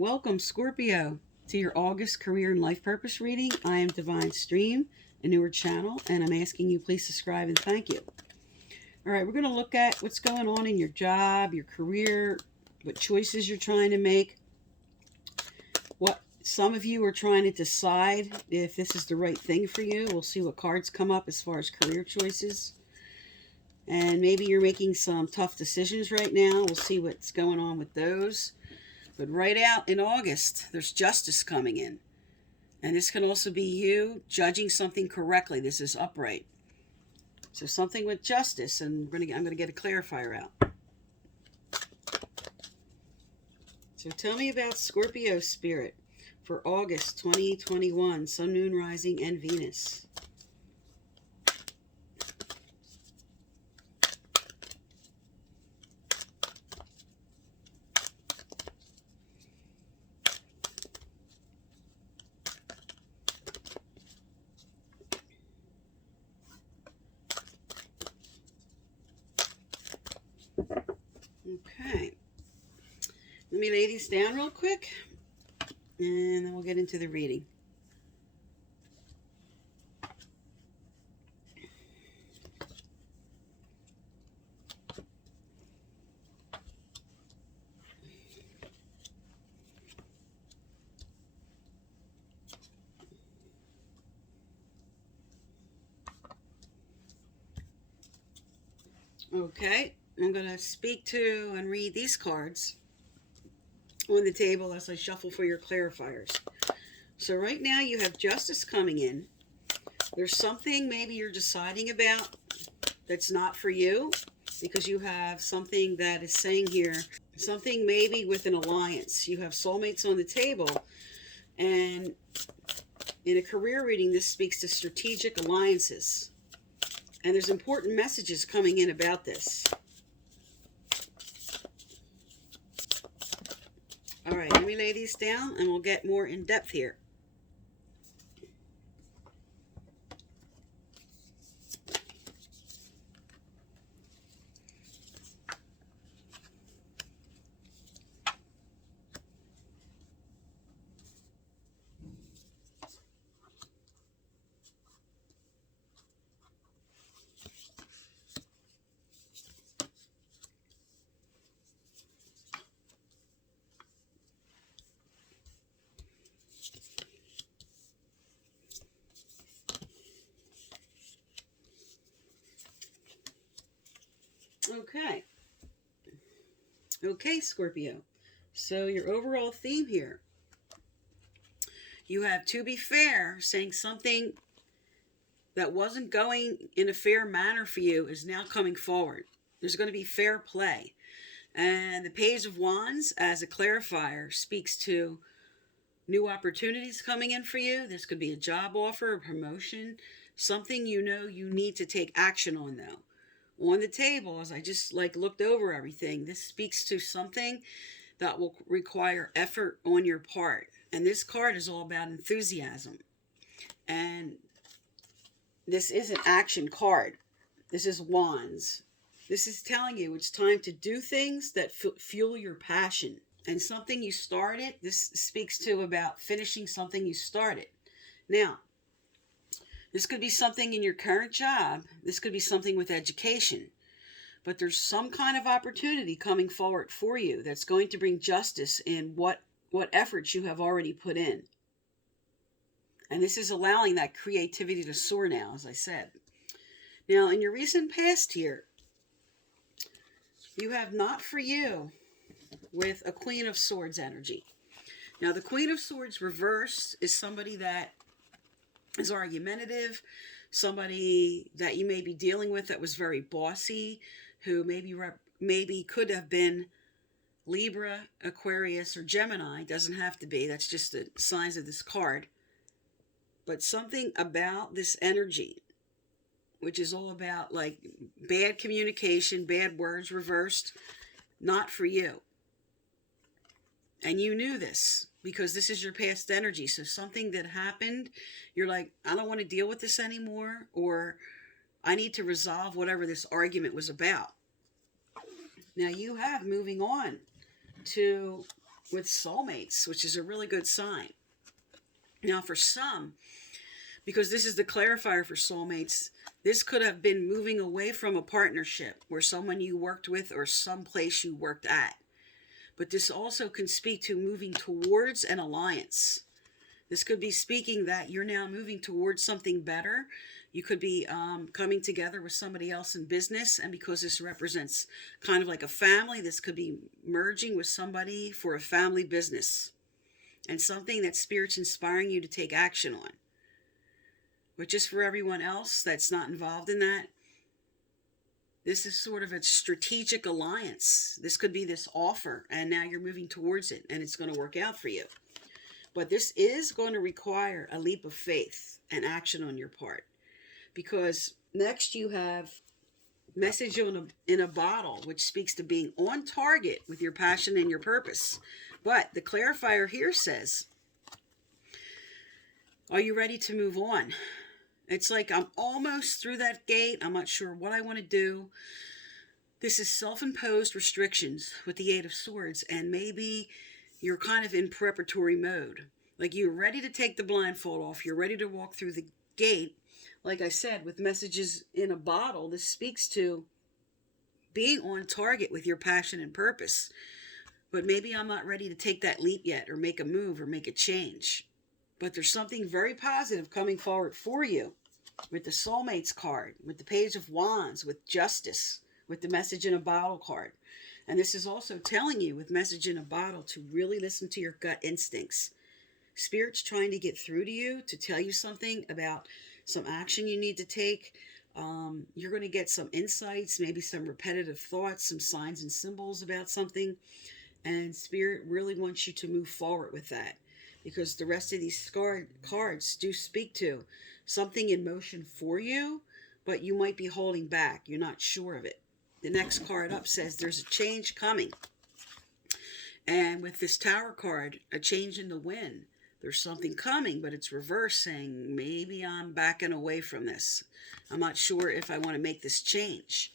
Welcome, Scorpio, to your August career and life purpose reading. I am Divine Stream, a newer channel, and I'm asking you please subscribe and thank you. All right, we're going to look at what's going on in your job, your career, what choices you're trying to make. What some of you are trying to decide if this is the right thing for you. We'll see what cards come up as far as career choices. And maybe you're making some tough decisions right now. We'll see what's going on with those. But right out in August, there's justice coming in. And this can also be you judging something correctly. This is upright. So something with justice, and I'm going to get a clarifier out. So tell me about Scorpio spirit for August 2021, Sun, Moon, Rising, and Venus. Okay, let me lay these down real quick, and then we'll get into the reading. Okay, I'm going to speak to and read these cards on the table as I shuffle for your clarifiers. So right now you have justice coming in. There's something maybe you're deciding about that's not for you, because you have something that is saying here, something maybe with an alliance. You have soulmates on the table, and in a career reading, this speaks to strategic alliances. And there's important messages coming in about this. All right, let me lay these down and we'll get more in depth here. Okay, Scorpio. So your overall theme here, you have to be fair, saying something that wasn't going in a fair manner for you is now coming forward. There's going to be fair play. And the Page of Wands, as a clarifier, speaks to new opportunities coming in for you. This could be a job offer, a promotion, something you know you need to take action on, though. On the table, as I just looked over everything, this speaks to something that will require effort on your part. And this card is all about enthusiasm. And this is an action card. This is Wands. This is telling you it's time to do things that fuel your passion. And something you started, this speaks to about finishing something you started. Now, this could be something in your current job. This could be something with education. But there's some kind of opportunity coming forward for you that's going to bring justice in what efforts you have already put in. And this is allowing that creativity to soar now, as I said. Now, in your recent past here, you have not for you with a Queen of Swords energy. Now, the Queen of Swords reversed is somebody that is argumentative, somebody that you may be dealing with that was very bossy, who maybe could have been Libra, Aquarius, or Gemini. Doesn't have to be. That's just the signs of this card. But something about this energy, which is all about bad communication, bad words reversed, not for you. And you knew this, because this is your past energy. So something that happened, you're like, I don't want to deal with this anymore, or I need to resolve whatever this argument was about. Now you have moving on to with soulmates, which is a really good sign. Now, for some, because this is the clarifier for soulmates, this could have been moving away from a partnership where someone you worked with or some place you worked at. But this also can speak to moving towards an alliance. This could be speaking that you're now moving towards something better. You could be coming together with somebody else in business. And because this represents kind of like a family, this could be merging with somebody for a family business. And something that Spirit's inspiring you to take action on. But just for everyone else that's not involved in that, this is sort of a strategic alliance. This could be this offer, and now you're moving towards it, and it's going to work out for you. But this is going to require a leap of faith and action on your part. Because next you have message in a bottle, which speaks to being on target with your passion and your purpose. But the clarifier here says, are you ready to move on? It's like I'm almost through that gate. I'm not sure what I want to do. This is self-imposed restrictions with the Eight of Swords, and maybe you're kind of in preparatory mode. Like you're ready to take the blindfold off. You're ready to walk through the gate. Like I said, with messages in a bottle, this speaks to being on target with your passion and purpose. But maybe I'm not ready to take that leap yet or make a move or make a change. But there's something very positive coming forward for you with the Soulmates card, with the Page of Wands, with Justice, with the Message in a Bottle card. And this is also telling you with Message in a Bottle to really listen to your gut instincts. Spirit's trying to get through to you to tell you something about some action you need to take. You're going to get some insights, maybe some repetitive thoughts, some signs and symbols about something. And Spirit really wants you to move forward with that. Because the rest of these cards do speak to something in motion for you, but you might be holding back. You're not sure of it. The next card up says there's a change coming. And with this Tower card, a change in the wind. There's something coming, but it's reverse, saying maybe I'm backing away from this. I'm not sure if I want to make this change.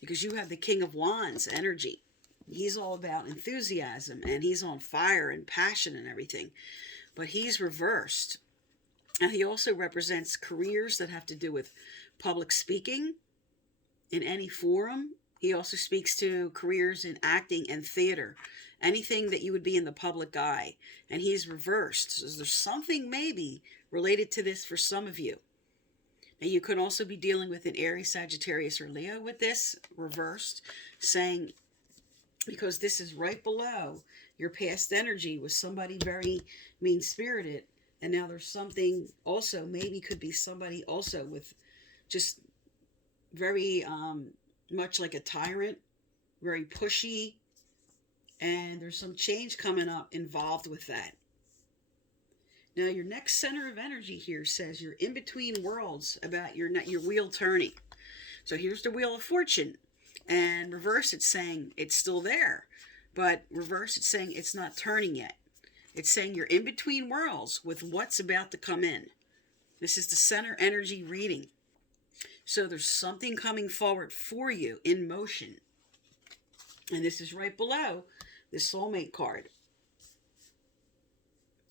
Because you have the King of Wands energy. He's all about enthusiasm, and he's on fire and passion and everything. But he's reversed. And he also represents careers that have to do with public speaking in any forum. He also speaks to careers in acting and theater. Anything that you would be in the public eye. And he's reversed. So there's something maybe related to this for some of you. And you could also be dealing with an Aries, Sagittarius, or Leo with this reversed, saying, because this is right below your past energy with somebody very mean-spirited, and now there's something also, maybe could be somebody also with just very much like a tyrant, very pushy, and there's some change coming up involved with that. Now your next center of energy here says you're in between worlds about your wheel turning. So here's the Wheel of Fortune. And reverse, it's saying it's still there. But reverse, it's saying it's not turning yet. It's saying you're in between worlds with what's about to come in. This is the center energy reading. So there's something coming forward for you in motion. And this is right below the Soulmate card.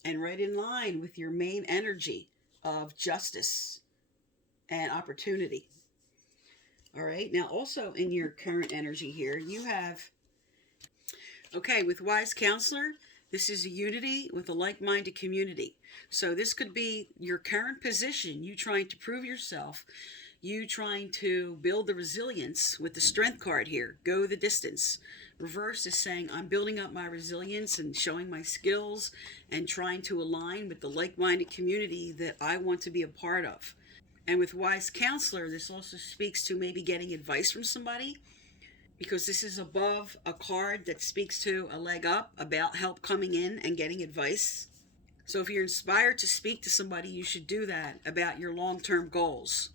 And right in line with your main energy of justice and opportunity. All right, now also in your current energy here, you have, okay, with Wise Counselor, this is a unity with a like-minded community. So this could be your current position, you trying to prove yourself, you trying to build the resilience with the Strength card here, go the distance. Reverse is saying, I'm building up my resilience and showing my skills and trying to align with the like-minded community that I want to be a part of. And with Wise Counselor, this also speaks to maybe getting advice from somebody, because this is above a card that speaks to a leg up, about help coming in and getting advice. So if you're inspired to speak to somebody, you should do that about your long-term goals.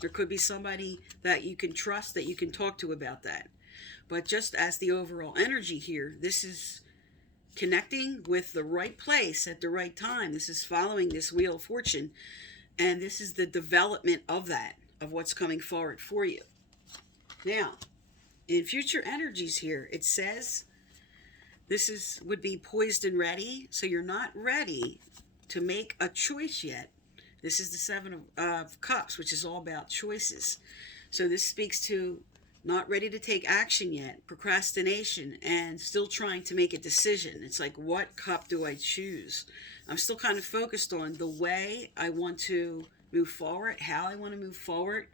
There could be somebody that you can trust, that you can talk to about that. But just as the overall energy here, this is connecting with the right place at the right time. This is following this Wheel of Fortune. And this is the development of that, of what's coming forward for you. Now, in future energies here, it says would be poised and ready. So you're not ready to make a choice yet. This is the Seven of Cups, which is all about choices. So this speaks to not ready to take action yet, procrastination, and still trying to make a decision. It's like, what cup do I choose? I'm still kind of focused on the way I want to move forward, how I want to move forward,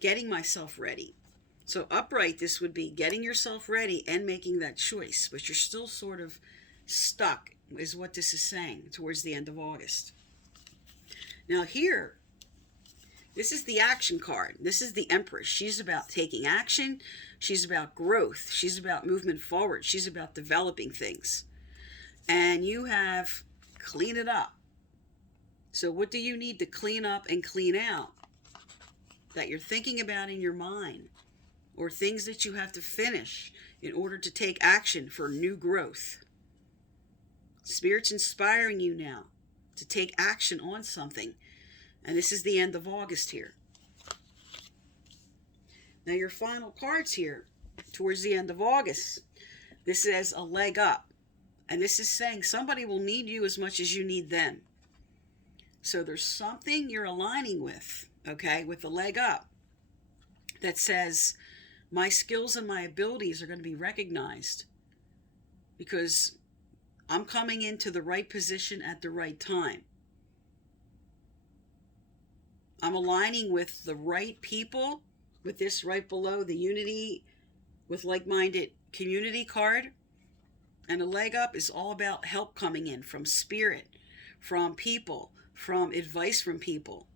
getting myself ready. So upright, this would be getting yourself ready and making that choice, but you're still sort of stuck, is what this is saying, towards the end of August. Now here, this is the action card. This is the Empress. She's about taking action. She's about growth. She's about movement forward. She's about developing things. And you have clean it up. So what do you need to clean up and clean out that you're thinking about in your mind, or things that you have to finish in order to take action for new growth? Spirit's inspiring you now to take action on something. And this is the end of August here. Now your final cards here, towards the end of August, this says a leg up. And this is saying somebody will need you as much as you need them. So there's something you're aligning with, okay, with the leg up, that says my skills and my abilities are going to be recognized because I'm coming into the right position at the right time. I'm aligning with the right people, with this right below, the unity with like-minded community card. And a leg up is all about help coming in from spirit, from people, from advice from people,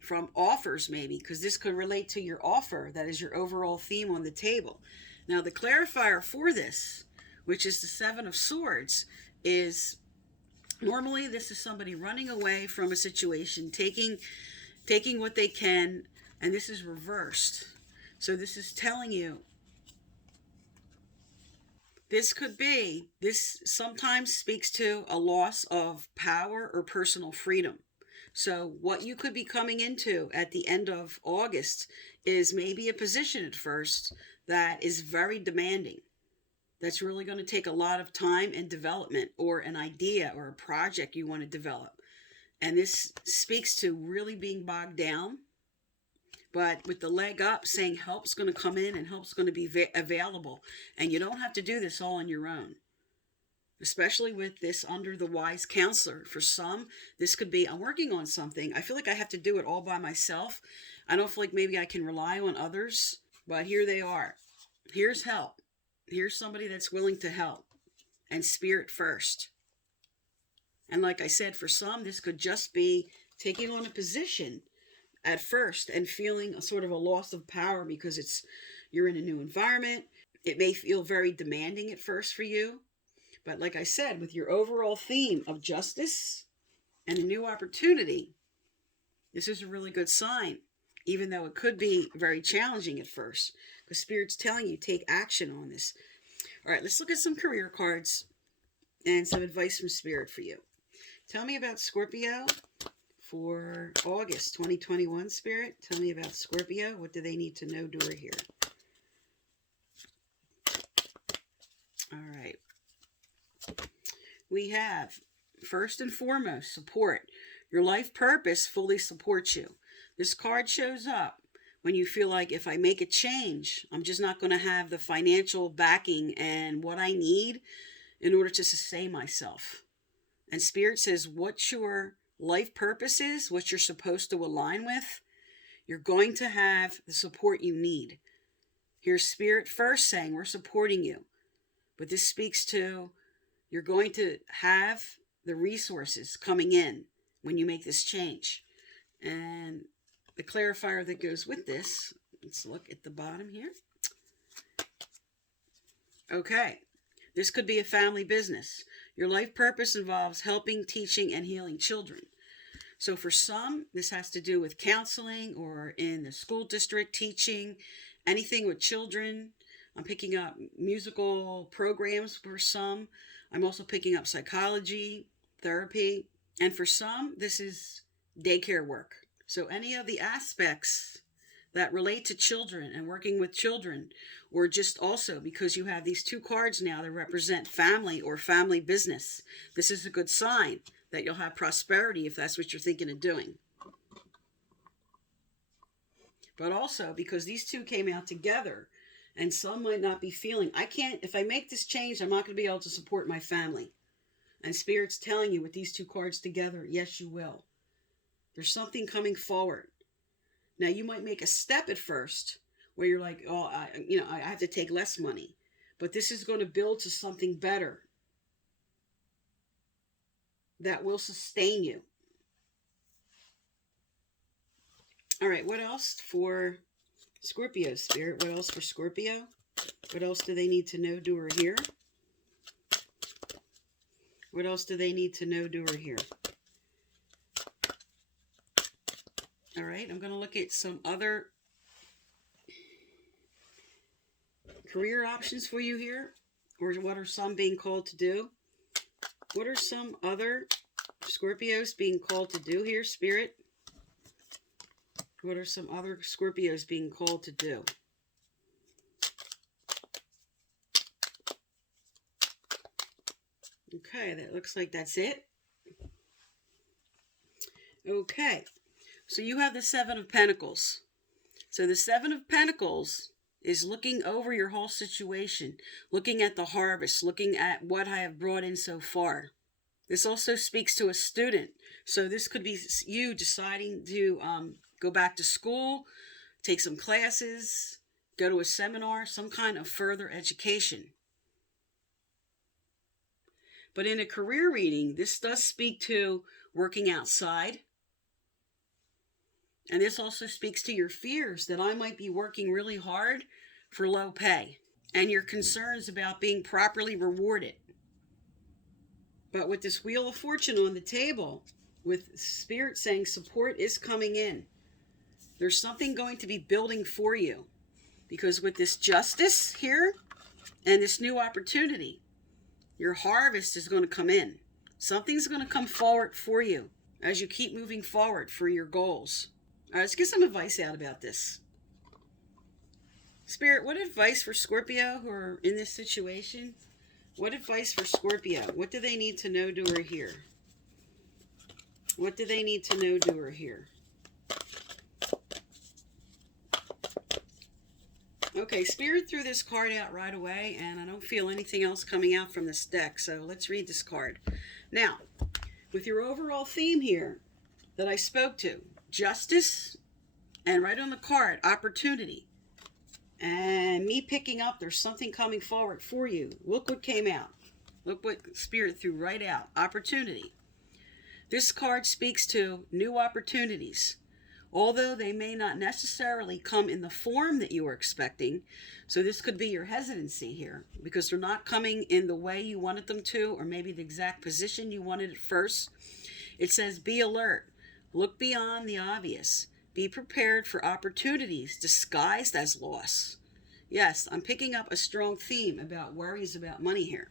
from offers maybe, because this could relate to your offer. That is your overall theme on the table. Now the clarifier for this, which is the Seven of Swords, is normally this is somebody running away from a situation, taking what they can, and this is reversed. So this is telling you, this sometimes speaks to a loss of power or personal freedom. So what you could be coming into at the end of August is maybe a position at first that is very demanding. That's really going to take a lot of time and development, or an idea or a project you want to develop. And this speaks to really being bogged down. But with the leg up, saying help's going to come in and help's going to be available. And you don't have to do this all on your own. Especially with this under the wise counselor. For some, this could be, I'm working on something. I feel like I have to do it all by myself. I don't feel like maybe I can rely on others. But here they are. Here's help. Here's somebody that's willing to help. And spirit first. And like I said, for some, this could just be taking on a position at first and feeling a sort of a loss of power because you're in a new environment. It may feel very demanding at first for you. But like I said, with your overall theme of justice and a new opportunity, this is a really good sign, even though it could be very challenging at first, because Spirit's telling you take action on this. All right, let's look at some career cards and some advice from Spirit for you. Tell me about Scorpio for August 2021, Spirit. Tell me about Scorpio. What do they need to know during here? All right. We have, first and foremost, support. Your life purpose fully supports you. This card shows up when you feel like, if I make a change, I'm just not going to have the financial backing and what I need in order to sustain myself. And Spirit says, what your life purpose is, what you're supposed to align with, you're going to have the support you need. Here's Spirit first saying, we're supporting you. But this speaks to, you're going to have the resources coming in when you make this change. And the clarifier that goes with this, let's look at the bottom here. Okay, this could be a family business. Your life purpose involves helping, teaching, and healing children. So for some, this has to do with counseling or in the school district, teaching, anything with children. I'm picking up musical programs for some. I'm also picking up psychology, therapy. And for some, this is daycare work. So any of the aspects that relate to children and working with children, or just also because you have these two cards now that represent family or family business. This is a good sign that you'll have prosperity if that's what you're thinking of doing. But also because these two came out together, and some might not be feeling, if I make this change, I'm not going to be able to support my family. And Spirit's telling you with these two cards together, yes, you will. There's something coming forward. Now, you might make a step at first where you're like, oh, I have to take less money. But this is going to build to something better that will sustain you. All right, what else for Scorpio, Spirit? What else for Scorpio? What else do they need to know, do, or hear? What else do they need to know, do, or hear? All right, I'm going to look at some other career options for you here. Or what are some being called to do? What are some other Scorpios being called to do here, Spirit? What are some other Scorpios being called to do? Okay, that looks like that's it. Okay, so you have the Seven of Pentacles. So the Seven of Pentacles is looking over your whole situation, looking at the harvest, looking at what I have brought in so far. This also speaks to a student. So this could be you deciding to go back to school, take some classes, go to a seminar, some kind of further education. But in a career reading, this does speak to working outside. And this also speaks to your fears that I might be working really hard for low pay, and your concerns about being properly rewarded. But with this Wheel of Fortune on the table, with Spirit saying support is coming in, there's something going to be building for you. Because with this Justice here and this new opportunity, your harvest is going to come in. Something's going to come forward for you as you keep moving forward for your goals. All right, let's get some advice out about this. Spirit, what advice for Scorpio who are in this situation? What advice for Scorpio? What do they need to know, do, or hear? What do they need to know, do, or hear? Okay, Spirit threw this card out right away, and I don't feel anything else coming out from this deck, so let's read this card. Now, with your overall theme here that I spoke to, Justice, and right on the card, Opportunity, and me picking up, there's something coming forward for you. Look what came out. Look what Spirit threw right out, Opportunity. This card speaks to new opportunities, although they may not necessarily come in the form that you were expecting. So this could be your hesitancy here, because they're not coming in the way you wanted them to, or maybe the exact position you wanted at first. It says, be alert. Look beyond the obvious. Be prepared for opportunities disguised as loss. Yes, I'm picking up a strong theme about worries about money here.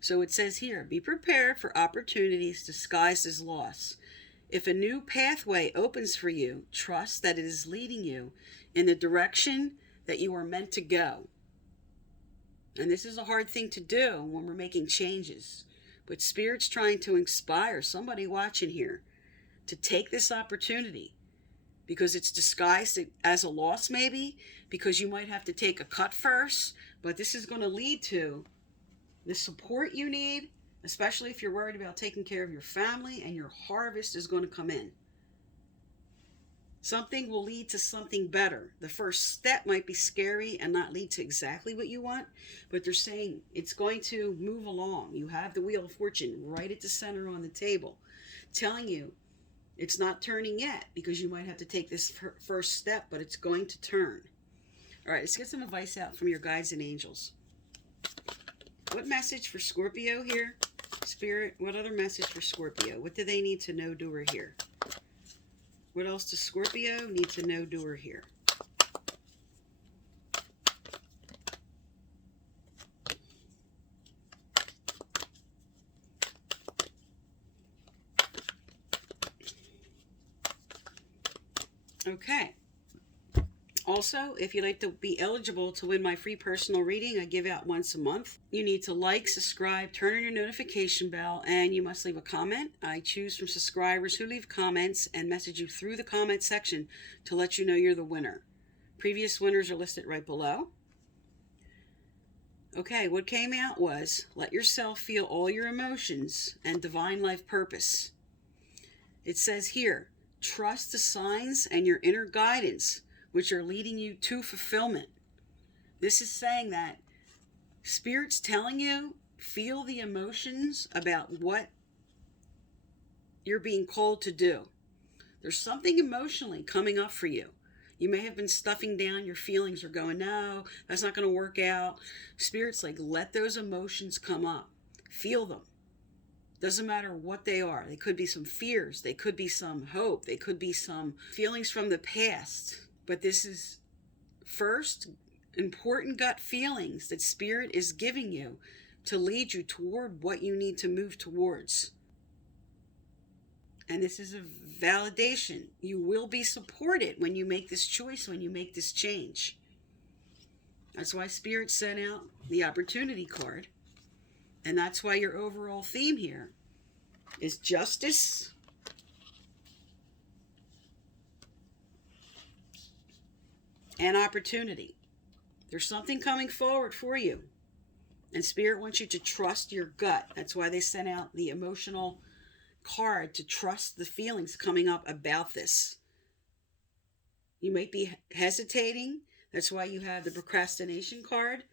So it says here, be prepared for opportunities disguised as loss. If a new pathway opens for you, trust that it is leading you in the direction that you are meant to go. And this is a hard thing to do when we're making changes. But Spirit's trying to inspire somebody watching here to take this opportunity, because it's disguised as a loss maybe, because you might have to take a cut first, but this is going to lead to the support you need, especially if you're worried about taking care of your family, and your harvest is going to come in. Something will lead to something better. The first step might be scary and not lead to exactly what you want, but they're saying it's going to move along. You have the Wheel of Fortune right at the center on the table, telling you it's not turning yet, because you might have to take this first step, but it's going to turn. All right, let's get some advice out from your guides and angels. What message for Scorpio here? Spirit, what other message for Scorpio? What do they need to know, do, or hear? What else does Scorpio need to know, do, or hear? Okay. Also, if you'd like to be eligible to win my free personal reading I give out once a month, you need to like, subscribe, turn on your notification bell, and you must leave a comment. I choose from subscribers who leave comments and message you through the comment section to let you know you're the winner. Previous winners are listed right below. Okay, what came out was, let yourself feel all your emotions and divine life purpose. It says here, trust the signs and your inner guidance, which are leading you to fulfillment. This is saying that Spirit's telling you, feel the emotions about what you're being called to do. There's something emotionally coming up for you. You may have been stuffing down your feelings or going, no, that's not going to work out. Spirit's like, let those emotions come up. Feel them. Doesn't matter what they are. They could be some fears. They could be some hope. They could be some feelings from the past. But this is first important gut feelings that Spirit is giving you to lead you toward what you need to move towards. And this is a validation. You will be supported when you make this choice, when you make this change. That's why Spirit sent out the opportunity card. And that's why your overall theme here is justice and opportunity. There's something coming forward for you. And Spirit wants you to trust your gut. That's why they sent out the emotional card, to trust the feelings coming up about this. You might be hesitating. That's why you have the procrastination card.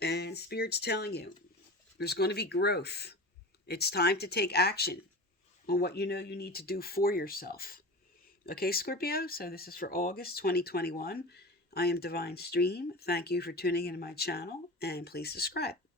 And Spirit's telling you, there's going to be growth. It's time to take action on what you know you need to do for yourself. Okay, Scorpio, so this is for August 2021. I am Divine Stream. Thank you for tuning into my channel, and please subscribe.